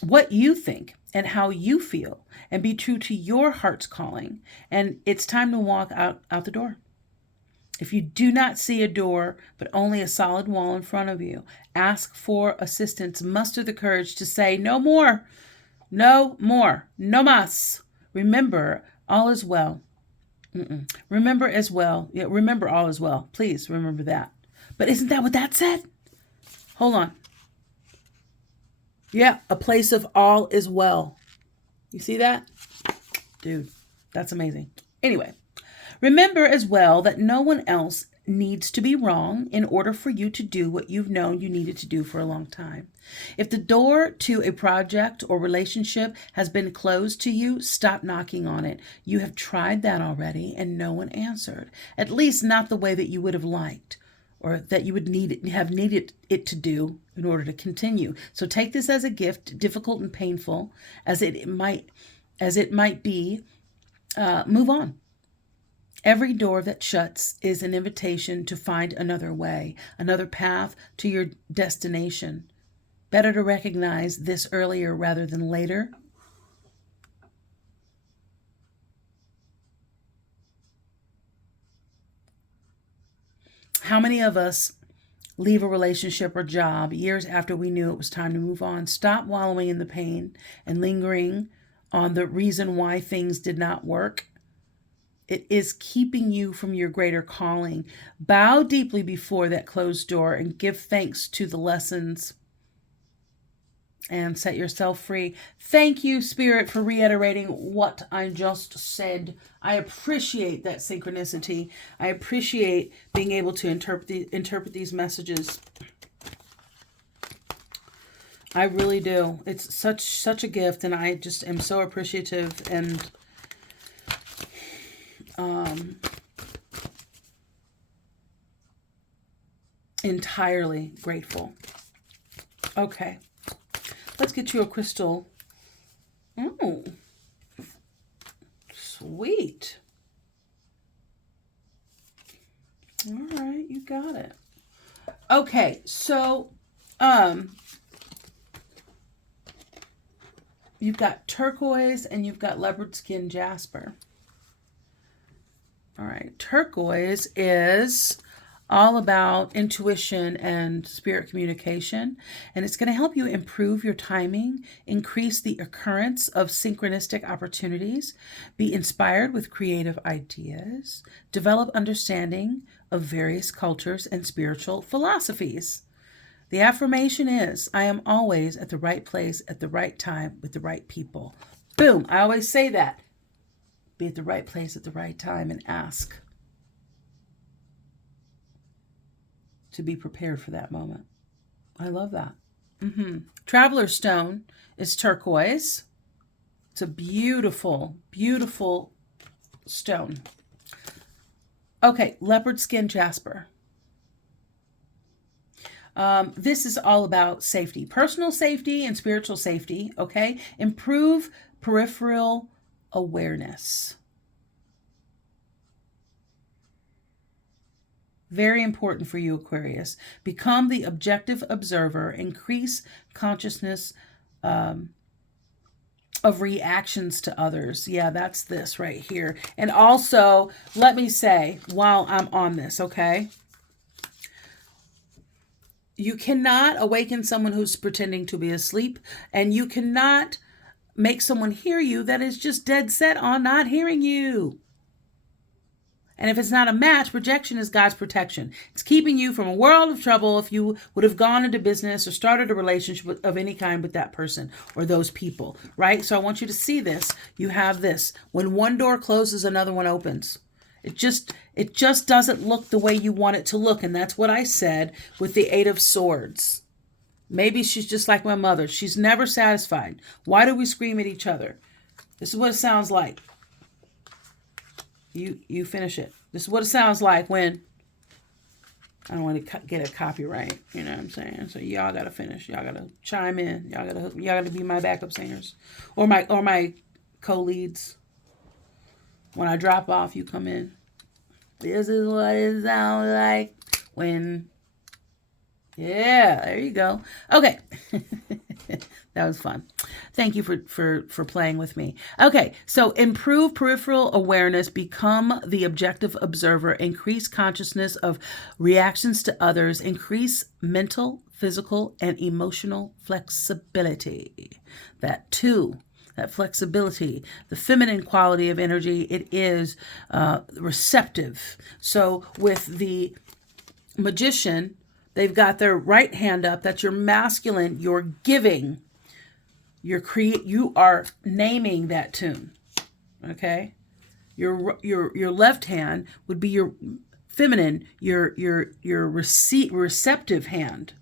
what you think and how you feel, and be true to your heart's calling. And it's time to walk out the door. If you do not see a door, but only a solid wall in front of you, ask for assistance. Muster the courage to say, no more, no more, no mas. Remember, all is well. Remember as well. Yeah, remember all is well. Please remember that. But isn't that what that said? Hold on. Yeah, a place of all is well. You see that? Dude, that's amazing. Anyway. Remember as well that no one else needs to be wrong in order for you to do what you've known you needed to do for a long time. If the door to a project or relationship has been closed to you, stop knocking on it. You have tried that already and no one answered, at least not the way that you would have liked or that you would have needed it to do in order to continue. So take this as a gift, difficult and painful as it might be. Move on. Every door that shuts is an invitation to find another way, another path to your destination. Better to recognize this earlier rather than later. How many of us leave a relationship or job years after we knew it was time to move on? Stop wallowing in the pain and lingering on the reason why things did not work. It is keeping you from your greater calling. Bow deeply before that closed door and give thanks to the lessons and set yourself free. Thank you, Spirit, for reiterating what I just said. I appreciate that synchronicity. I appreciate being able to interpret these messages. I really do. It's such a gift, and I just am so appreciative and entirely grateful. Okay. Let's get you a crystal. Oh, sweet. All right, you got it. Okay, so you've got turquoise and you've got leopard skin jasper. All right, turquoise is all about intuition and spirit communication, and it's going to help you improve your timing, increase the occurrence of synchronistic opportunities, be inspired with creative ideas, develop understanding of various cultures and spiritual philosophies. The affirmation is, I am always at the right place at the right time with the right people. Boom, I always say that. Be at the right place at the right time and ask to be prepared for that moment. I love that. Traveler stone is turquoise. It's a beautiful, beautiful stone. Okay, leopard skin jasper. This is all about safety, personal safety and spiritual safety, okay? Improve peripheral awareness. Very important for you, Aquarius. Become the objective observer. Increase consciousness of reactions to others. Yeah, that's this right here. And also, let me say, while I'm on this, okay? You cannot awaken someone who's pretending to be asleep, and you cannot make someone hear you that is just dead set on not hearing you. And if it's not a match, projection is God's protection. It's keeping you from a world of trouble if you would have gone into business or started a relationship of any kind with that person or those people, right? So I want you to see this. You have this. When one door closes, another one opens. It just doesn't look the way you want it to look. And that's what I said with the Eight of Swords. Maybe she's just like my mother. She's never satisfied. Why do we scream at each other? This is what it sounds like. You finish it. This is what it sounds like when I don't want to get a copyright. You know what I'm saying? So y'all got to finish. Y'all got to chime in. Y'all got to be my backup singers or my co-leads. When I drop off, you come in. This is what it sounds like when... Yeah, there you go. Okay. That was fun. Thank you for playing with me. Okay, so improve peripheral awareness, become the objective observer, increase consciousness of reactions to others, increase mental, physical, and emotional flexibility. That too. That flexibility, the feminine quality of energy, it is receptive. So with the Magician, they've got their right hand up. That's your masculine. You're giving. You are naming that tune. Okay? Your left hand would be your feminine, your receptive hand.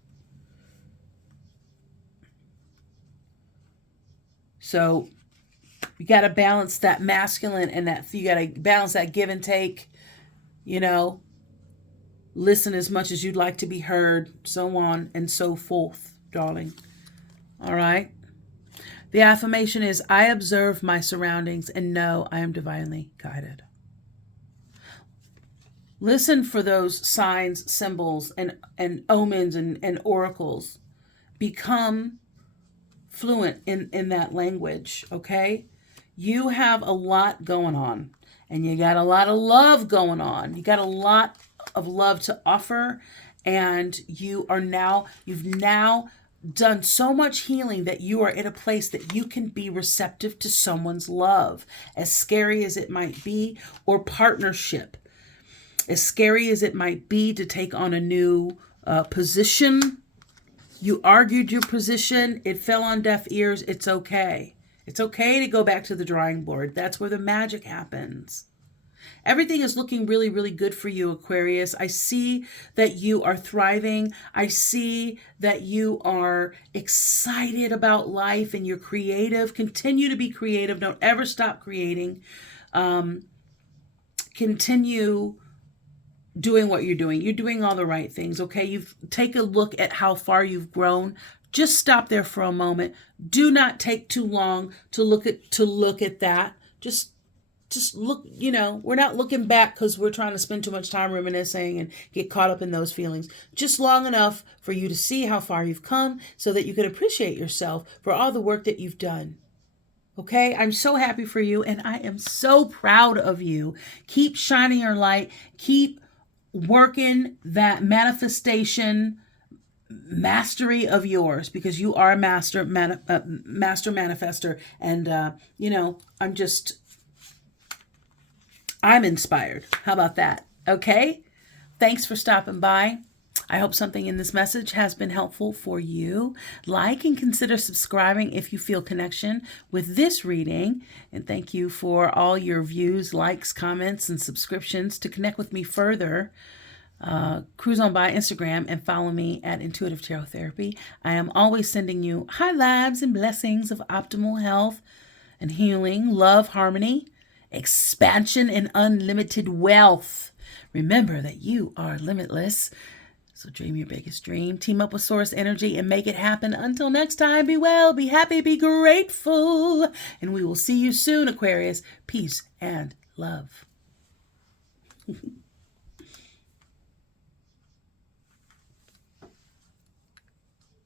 So you got to balance that masculine and that you got to balance that give and take, you know, listen as much as you'd like to be heard, so on and so forth, darling. All right. The affirmation is, I observe my surroundings and know I am divinely guided. Listen for those signs, symbols, and omens and oracles. Become fluent in that language, okay? You have a lot going on, and you got a lot of love going on. You got a lot of love to offer, and you've now done so much healing that you are in a place that you can be receptive to someone's love, as scary as it might be, or partnership, as scary as it might be to take on a new position. You argued your position. It fell on deaf ears. It's okay. It's okay to go back to the drawing board. That's where the magic happens. Everything is looking really, really good for you, Aquarius. I see that you are thriving. I see that you are excited about life and you're creative. Continue to be creative. Don't ever stop creating. Continue doing what you're doing. You're doing all the right things, okay? Take a look at how far you've grown. Just stop there for a moment. Do not take too long to look at that. Just look, we're not looking back because we're trying to spend too much time reminiscing and get caught up in those feelings. Just long enough for you to see how far you've come so that you can appreciate yourself for all the work that you've done. Okay, I'm so happy for you and I am so proud of you. Keep shining your light. Keep working that manifestation mastery of yours, because you are a master manifester. And, I'm inspired. How about that? Okay. Thanks for stopping by. I hope something in this message has been helpful for you. Like and consider subscribing if you feel connection with this reading. And thank you for all your views, likes, comments, and subscriptions. To connect with me further, cruise on by Instagram and follow me at Intuitive Tarot Therapy. I am always sending you high vibes and blessings of optimal health and healing, love, harmony, expansion, and unlimited wealth. Remember that you are limitless. So dream your biggest dream, team up with source energy and make it happen. Until next time, be well, be happy, be grateful. And we will see you soon, Aquarius. Peace and love.